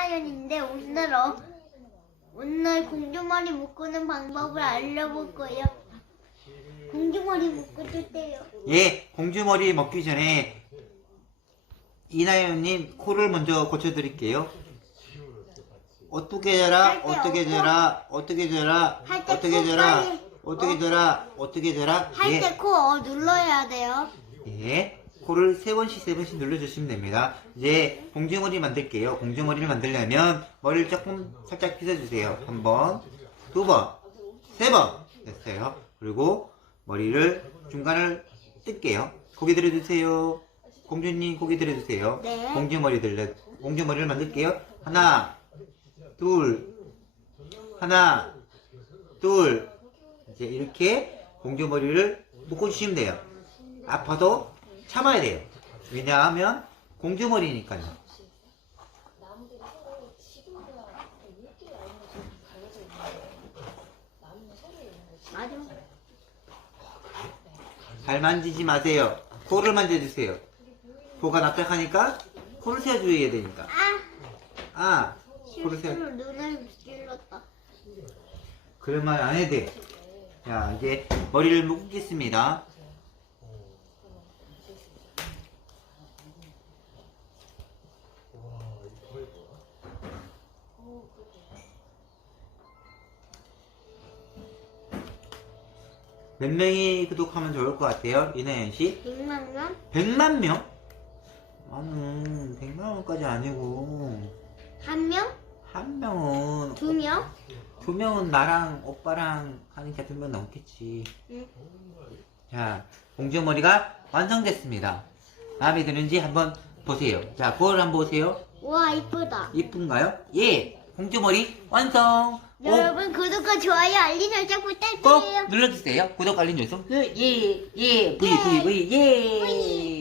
이나연인데 오늘 어, 오늘 공주머리 묶는 방법을 알려볼 거예요. 공주머리 묶어줄 때요. 예, 공주머리 먹기 전에 이나연님 코를 먼저 고쳐드릴게요. 어떻게 자라, 할때 어떻게 없고, 자라, 어떻게 자라, 할때 어떻게 코 자라, 빨리, 어떻게 어. 자라, 어떻게 자라. 할 예, 때코 어, 눌러야 돼요. 예, 코를 세 번씩 세 번씩 눌러주시면 됩니다. 이제 공주머리 만들게요. 공주머리를 만들려면 머리를 조금 살짝 빗어주세요. 한 번, 두 번, 세 번 됐어요. 그리고 머리를 중간을 뜰게요. 고개 들어주세요. 공주님 고개 들어주세요. 네. 공주머리 들려 공주머리를 만들게요. 하나, 둘, 하나, 둘. 이제 이렇게 공주머리를 묶어주시면 돼요. 아파도 참아야 돼요. 왜냐하면 공주머리니까요. 맞아. 발 만지지 마세요. 코를 만져주세요. 코가 납작하니까 코를 세워줘야 되니까. 아, 아, 코를 세워. 실수로 눈을 찔렀다. 그런 말 안 해도 돼. 자, 이제 머리를 묶겠습니다. 몇 명이 구독하면 좋을 것 같아요, 이나연 씨? 100만 원? 100만 명? 나는 100만 원까지 아니고 한 명? 한 명은 두 명? 두 명은 나랑 오빠랑 하니까 두 명 넘겠지. 응. 자, 공주머리가 완성됐습니다. 마음에 드는지 한번 보세요. 자, 거울 한번 보세요. 와, 이쁘다. 이쁜가요? 예, 공주머리 완성. 오, 여러분, 구독과 좋아요, 알림 설정 꼭 부탁드려요. 눌러주세요. 구독 알림 요청. 예, 예, V, V, V, 예.